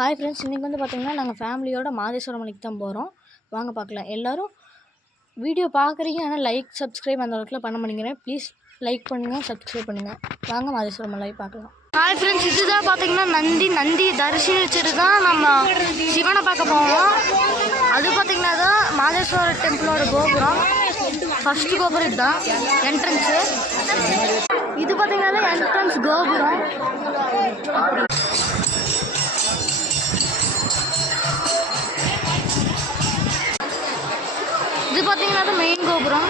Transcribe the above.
Hi friends, இன்றைக்கி வந்து பார்த்திங்கன்னா நாங்கள் ஃபேமிலியோட மாதேஸ்வரம் மலைக்கு தான் போகிறோம். வாங்க பார்க்கலாம். எல்லோரும் வீடியோ பார்க்குறீங்க, ஆனால் லைக் சப்ஸ்கிரைப் அந்த அளவுக்குலாம் பண்ண மாட்டேங்கிறேன். ப்ளீஸ் லைக் பண்ணுங்கள், சப்ஸ்கிரைப் பண்ணுங்கள். வாங்க மாதேஸ்வரம் மலை பார்க்கலாம். ஹாய் ஃப்ரெண்ட்ஸ், இதுதான் பார்த்திங்கன்னா நந்தி தரிசனிச்சுட்டு தான் நம்ம சிவனை பார்க்க போவோம். அது பார்த்திங்கன்னா தான் மாதேஸ்வர டெம்பிளோட கோபுரம். ஃபஸ்ட்டு கோபுரம் இதுதான் என்ட்ரன்ஸு. இது பார்த்திங்கன்னா என்ட்ரன்ஸ் கோபுரம். இது பார்த்தீங்கன்னா மெயின் கோபுரம்.